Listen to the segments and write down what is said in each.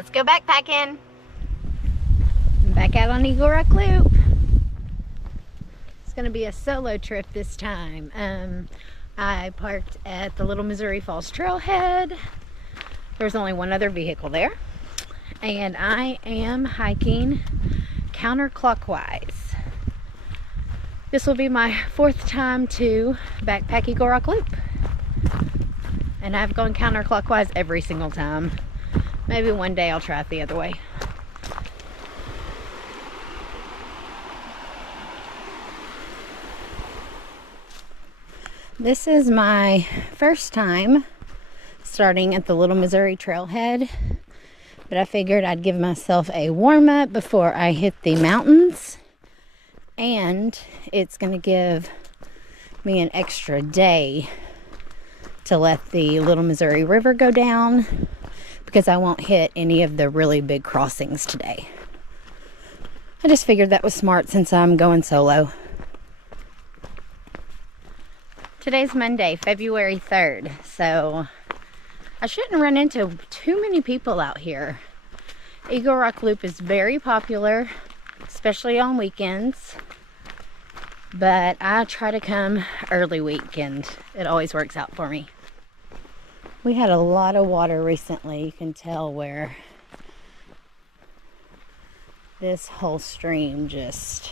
Let's go backpacking. I'm back out on Eagle Rock Loop. It's gonna be a solo trip this time. I parked at the Little Missouri Falls Trailhead. There's only one other vehicle there. And I am hiking counterclockwise. This will be my 4th time to backpack Eagle Rock Loop. And I've gone counterclockwise every single time. Maybe one day I'll try it the other way. This is my first time starting at the Little Missouri Trailhead, but I figured I'd give myself a warm-up before I hit the mountains, and it's going to give me an extra day to let the Little Missouri River go down, because I won't hit any of the really big crossings today. I just figured that was smart since I'm going solo. Today's Monday, February 3rd, so I shouldn't run into too many people out here. Eagle Rock Loop is very popular, especially on weekends, but I try to come early weekend. It always works out for me. We had a lot of water recently. You can tell where this whole stream just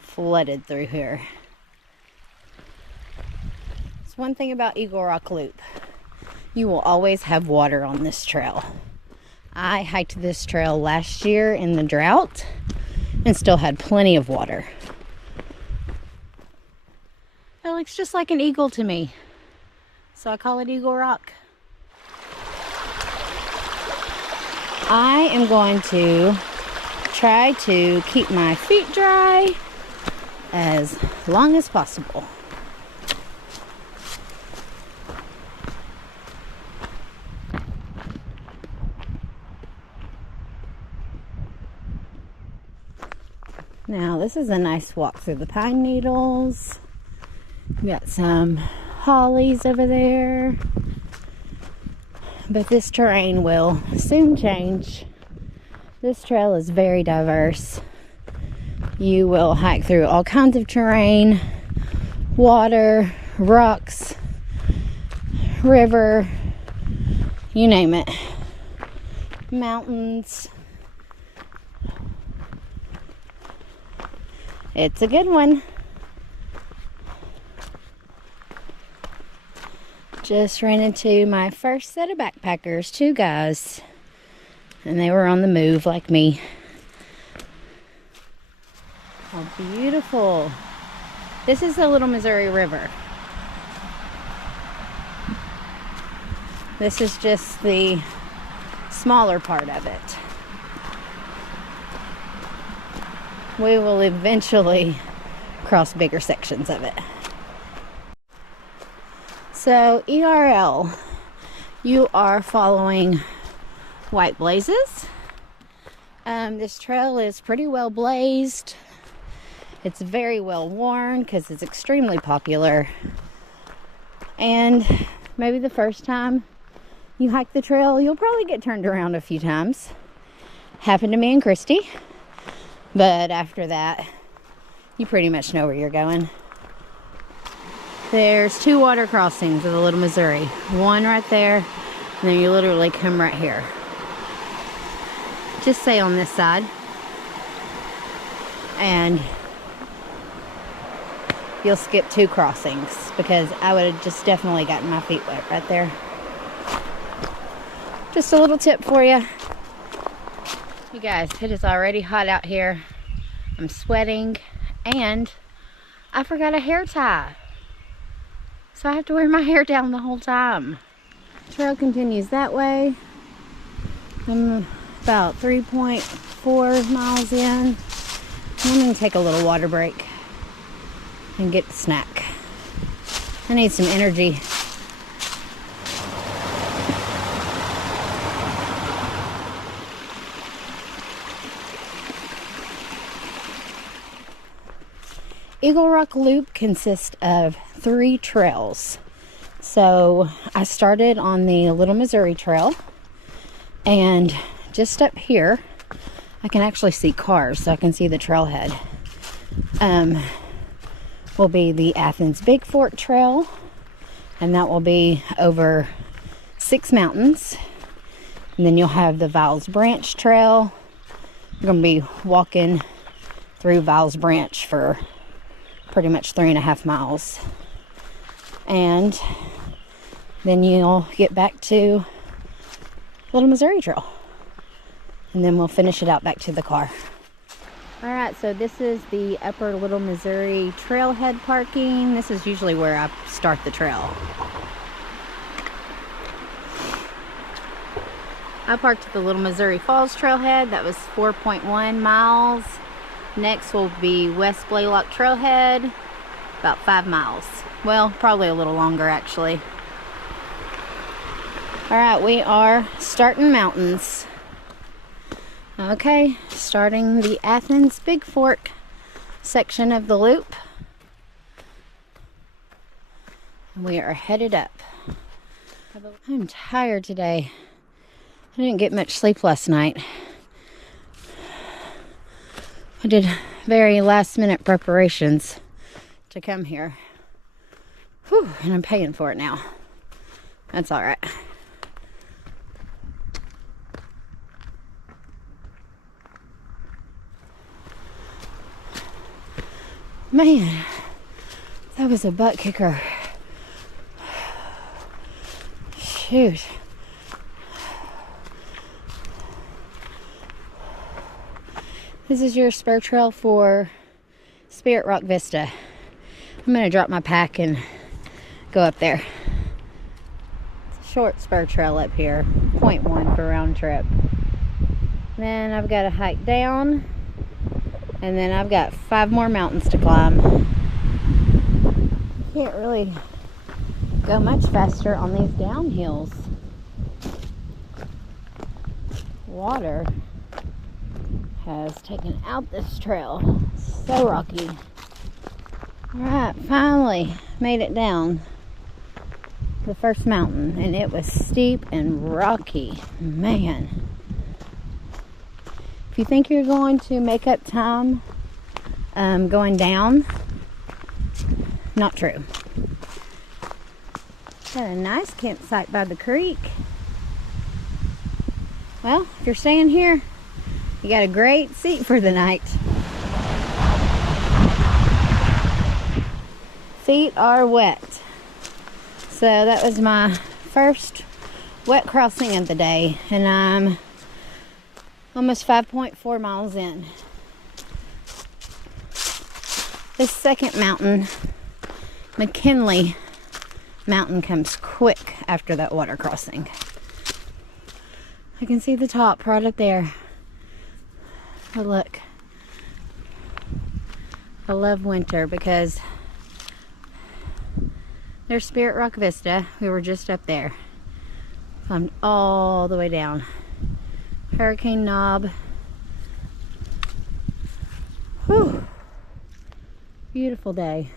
flooded through here. It's one thing about Eagle Rock Loop. You will always have water on this trail. I hiked this trail last year in the drought and still had plenty of water. It looks just like an eagle to me, so I call it Eagle Rock. I am going to try to keep my feet dry as long as possible. Now, this is a nice walk through the pine needles. We got some hollies over there. But this terrain will soon change. This trail is very diverse. You will hike through all kinds of terrain, water, rocks, river, you name it. Mountains. It's a good one. Just ran into my first set of backpackers, 2 guys, and they were on the move like me. Oh, beautiful. This is the Little Missouri River. This is just the smaller part of it. We will eventually cross bigger sections of it. So, ERL, you are following white blazes. This trail is pretty well blazed. It's very well worn because it's extremely popular. And maybe the first time you hike the trail, you'll probably get turned around a few times. Happened to me and Christy. But after that, you pretty much know where you're going. There's 2 water crossings of the Little Missouri. One right there, and then you literally come right here. Just stay on this side, and you'll skip 2 crossings, because I would have just definitely gotten my feet wet right there. Just a little tip for you. You guys, it is already hot out here. I'm sweating, and I forgot a hair tie. So I have to wear my hair down the whole time. Trail continues that way. I'm about 3.4 miles in. I'm going to take a little water break and get a snack. I need some energy. Eagle Rock Loop consists of 3 trails. So I started on the Little Missouri Trail, And just up here, I can actually see cars, so I can see the trailhead. Will be the Athens Big Fork Trail, and that will be over 6 mountains. And then you'll have the Viles Branch Trail. You're going to be walking through Viles Branch for pretty much 3.5 miles. And then you'll get back to Little Missouri Trail. And then we'll finish it out back to the car. Alright, so this is the upper Little Missouri Trailhead parking. This is usually where I start the trail. I parked at the Little Missouri Falls Trailhead. That was 4.1 miles. Next will be West Blaylock Trailhead, about 5 miles. Well, probably a little longer actually. Alright, we are starting mountains. Okay, starting the Athens Big Fork section of the loop. We are headed up. I'm tired today. I didn't get much sleep last night. I did very last minute preparations to come here. Whew, and I'm paying for it now. That's all right. Man, that was a butt kicker. Shoot. This is your spur trail for Spirit Rock Vista. I'm going to drop my pack and go up there. It's a short spur trail up here, 0.1 for round trip. Then I've got to hike down, and then I've got 5 more mountains to climb. Can't really go much faster on these downhills. Water has taken out this trail. So rocky. Alright, finally made it down the first mountain, and it was steep and rocky. Man. If you think you're going to make up time going down, not true. Got a nice campsite by the creek. Well, if you're staying here, you got a great seat for the night. Feet are wet. So that was my first wet crossing of the day, and I'm almost 5.4 miles in. This second mountain, McKinley Mountain, comes quick after that water crossing. I can see the top right up there. Oh, look. I love winter because there's Spirit Rock Vista. We were just up there. Climbed all the way down. Hurricane Knob. Whew. Beautiful day.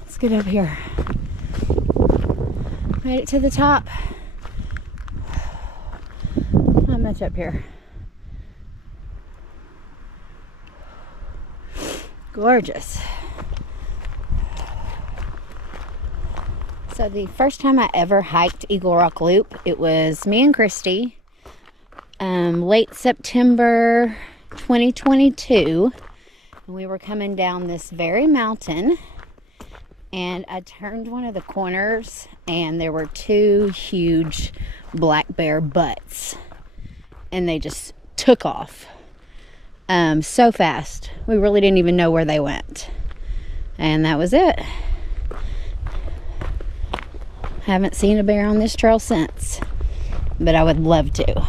Let's get up here. Made it to the top. Not much up here. Gorgeous. So the first time I ever hiked Eagle Rock Loop, it was me and Christy, late September 2022. And we were coming down this very mountain, and I turned one of the corners, and there were 2 huge black bear butts, and they just took off. So fast. We really didn't even know where they went. And that was it. Haven't seen a bear on this trail since, but I would love to.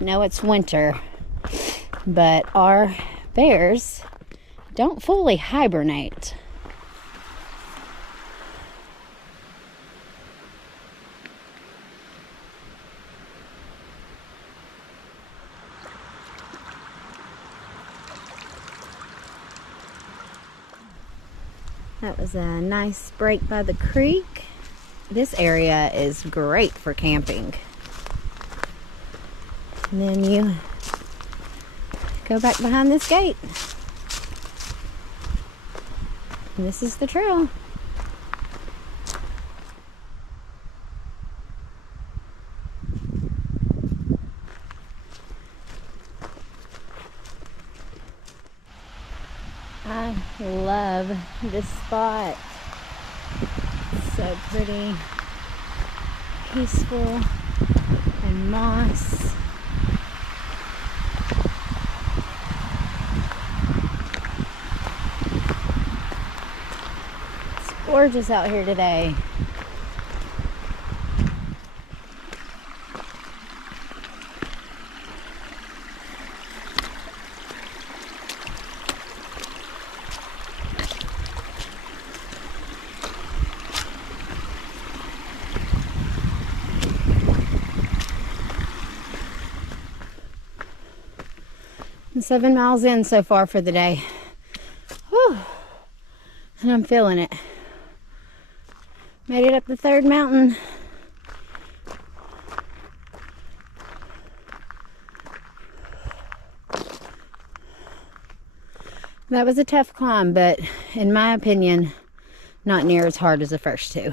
No, it's winter, but our bears don't fully hibernate. That was a nice break by the creek. This area is great for camping. And then you go back behind this gate. And this is the trail. I love this spot. It's so pretty, peaceful, and moss. It's gorgeous out here today. I'm 7 miles in so far for the day. Whew. And I'm feeling it. Made it up the third mountain. That was a tough climb, but in my opinion, not near as hard as the first two.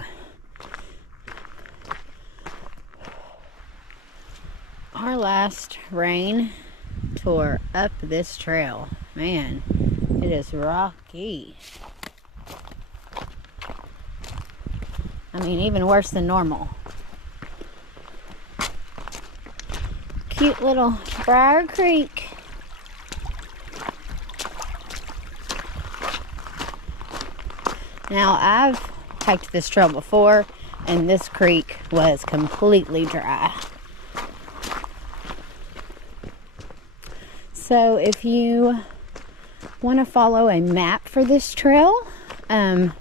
Our last rain tore up this trail. Man, it is rocky. I mean, even worse than normal. Cute little Briar Creek. Now, I've hiked this trail before, and this creek was completely dry. So if you want to follow a map for this trail, I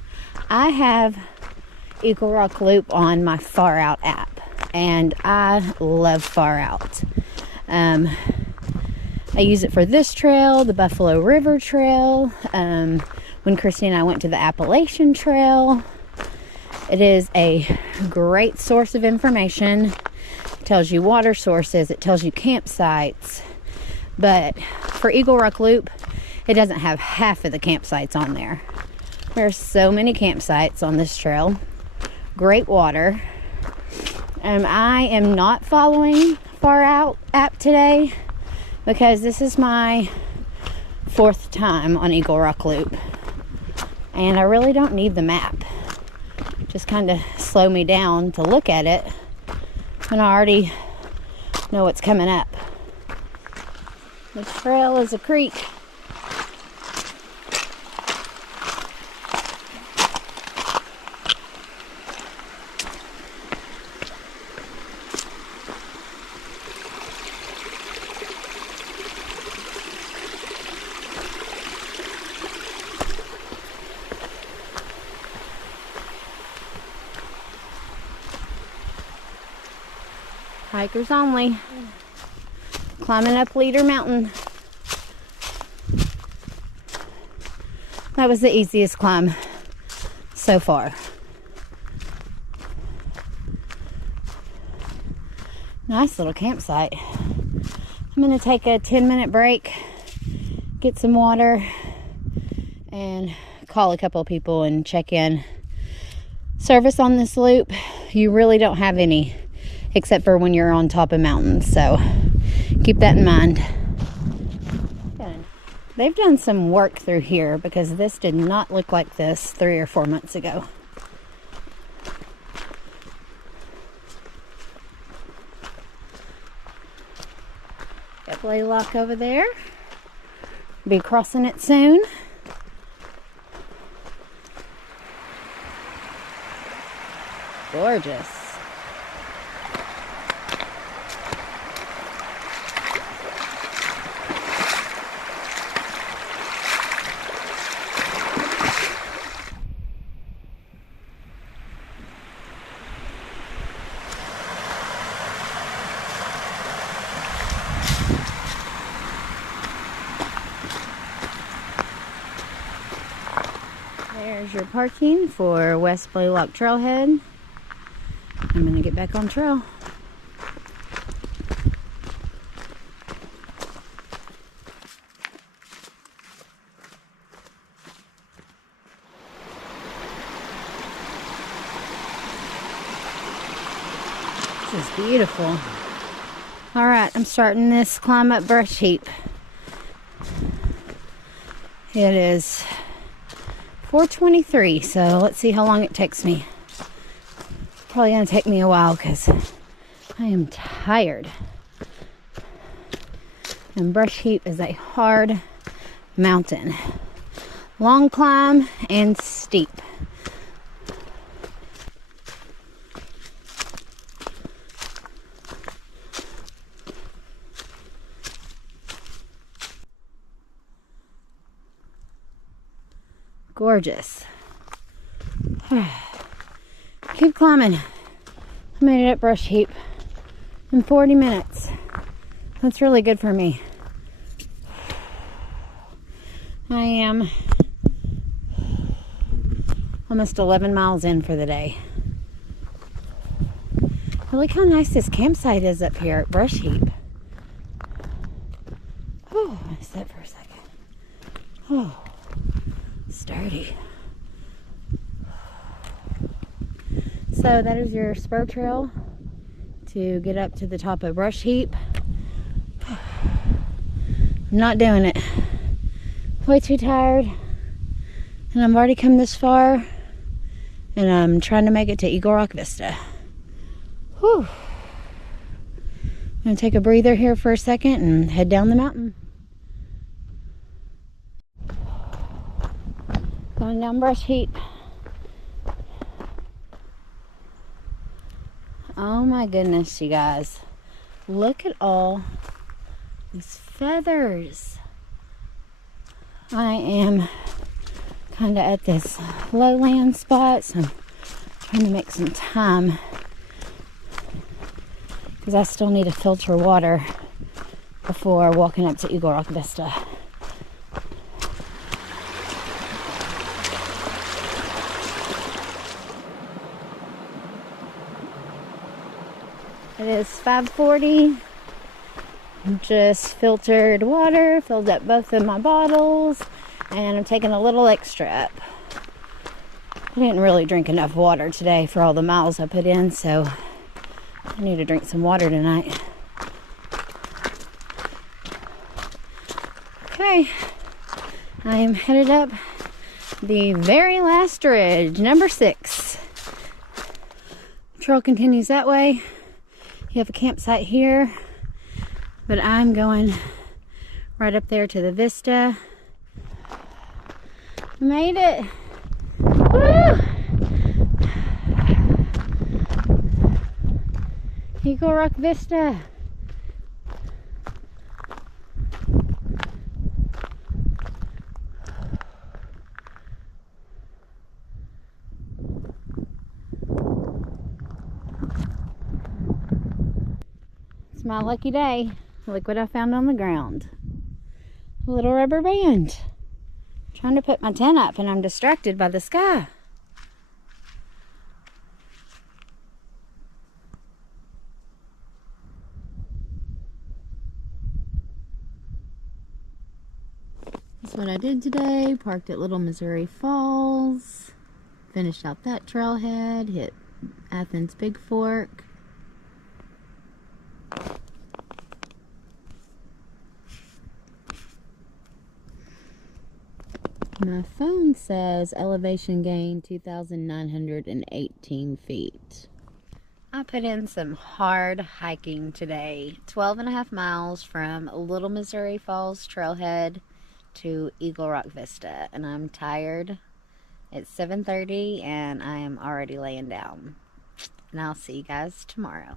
have Eagle Rock Loop on my Far Out app, and I love Far Out. I use it for this trail, the Buffalo River Trail, when Christy and I went to the Appalachian Trail. It is a great source of information. It tells you water sources, it tells you campsites. But for Eagle Rock Loop, it doesn't have half of the campsites on there. There are so many campsites on this trail. Great water. I am not following Far Out app today because this is my 4th time on Eagle Rock Loop. And I really don't need the map. Just kind of slow me down to look at it when I already know what's coming up. The trail is a creek. Hikers only. Climbing up Leader Mountain. That was the easiest climb so far. Nice little campsite. I'm going to take a 10-minute break, get some water, and call a couple of people and check in. Service on this loop, you really don't have any, except for when you're on top of mountains, so keep that in mind. They've done some work through here because this did not look like this 3 or 4 months ago. Got Blaylock over there. Be crossing it soon. Gorgeous. There's your parking for West Blaylock Trailhead. I'm gonna get back on trail. This is beautiful. All right, I'm starting this climb up brush heap. It is 4:23, so let's see how long it takes me. Probably gonna take me a while because I am tired. And brush heap is a hard mountain. Long climb and steep. Gorgeous. Keep climbing. I made it up brush heap in 40 minutes. That's really good for me. I am almost 11 miles in for the day. Look how nice this campsite is up here at brush heap. Oh, I'm gonna sit for a second. Oh. Sturdy. So that is your spur trail to get up to the top of brush heap. I'm not doing it. Way too tired. And I've already come this far. And I'm trying to make it to Eagle Rock Vista. Whew. I'm gonna take a breather here for a second and head down the mountain. Going down brush heap. Oh my goodness, you guys. Look at all these feathers. I am kind of at this lowland spot, so I'm trying to make some time because I still need to filter water before walking up to Eagle Rock Vista. It is 5:40. Just filtered water, filled up both of my bottles, and I'm taking a little extra up. I didn't really drink enough water today for all the miles I put in, so I need to drink some water tonight. Okay, I am headed up the very last ridge, number 6. Trail continues that way. You have a campsite here, but I'm going right up there to the vista. Made it. Woo! Eagle Rock Vista. It's my lucky day. Look what I found on the ground. A little rubber band. I'm trying to put my tent up and I'm distracted by the sky. That's what I did today. Parked at Little Missouri Falls. Finished out that trailhead. Hit Athens Big Fork. My phone says elevation gain 2,918 feet. I put in some hard hiking today. 12.5 miles from Little Missouri Falls Trailhead to Eagle Rock Vista. And I'm tired. It's 7:30 and I am already laying down. And I'll see you guys tomorrow.